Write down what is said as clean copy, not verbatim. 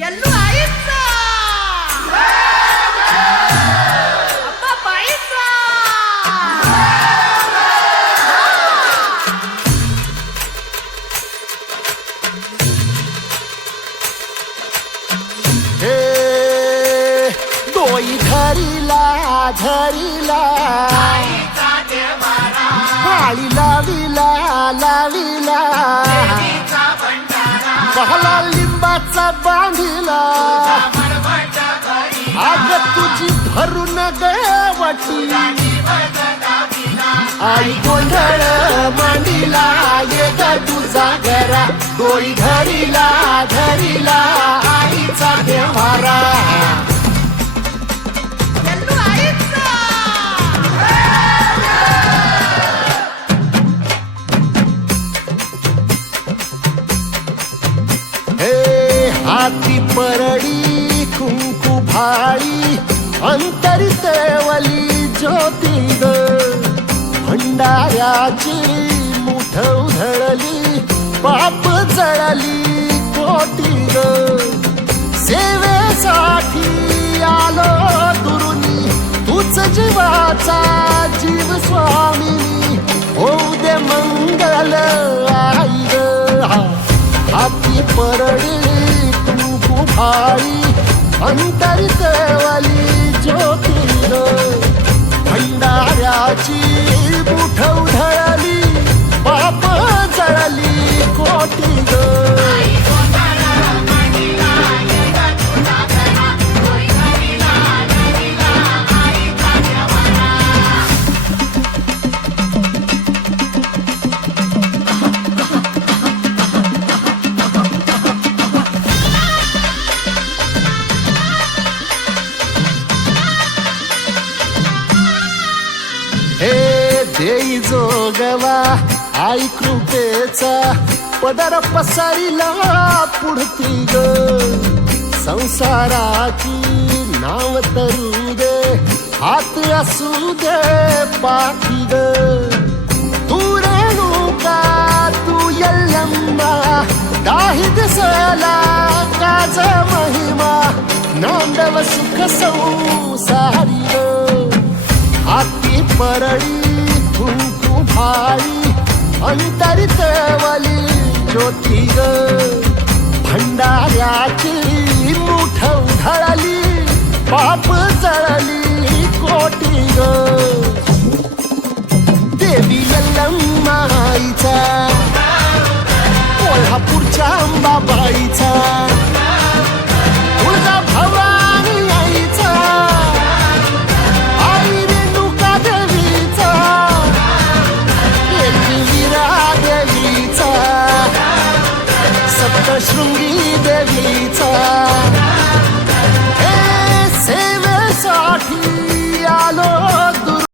यल्लू आईचा अप्पा बाईचा हे डोई धरीला धरीला आळी लाविला लाविला पहला लिंबाचा बांधिला आग तुझी भरून गवटी आई गोंधळ मांडीला ये ग तुझा घरा डोई धरीला धरीला आईचा देवारा यल्लू आईचा हे हाती परडी कुंकू भाळी अंतरी तेवली ज्योती ग भंडाऱ्याची मुठ उधळली पाप जळली कोटी ग सेवेसाठी आलो दुरुनी तूच जीवाचा जीव स्वामी होऊ दे मंगल आई ग हाती परडी कुंकू भाळी अंतरितवली ज्योती ग भंडाऱ्याची मुठ उधळली पाप जळली कोटी ग हे देई जोगवा आई कृपेचा पदर पसरिला पुढती ग संसाराची नाव तरू दे हात असू दे पाठी ग तू रेणुका तू यल्लम्मा दाही दिसला काज महिमा नांदव सुख संसारी ग हाती परडी कुंकू भाळी अंतरितवली ज्योती ग भंडाऱ्याची मुठ उधळली पाप जळली कोटी ग देवी यल्लम्मा आईचा कोल्हापूरच्या अंबाबाईचा तुळजा भवानी आईचा आई रेणुका देवीचा एकविरा देवीचा सप्तशृंगी देवीचा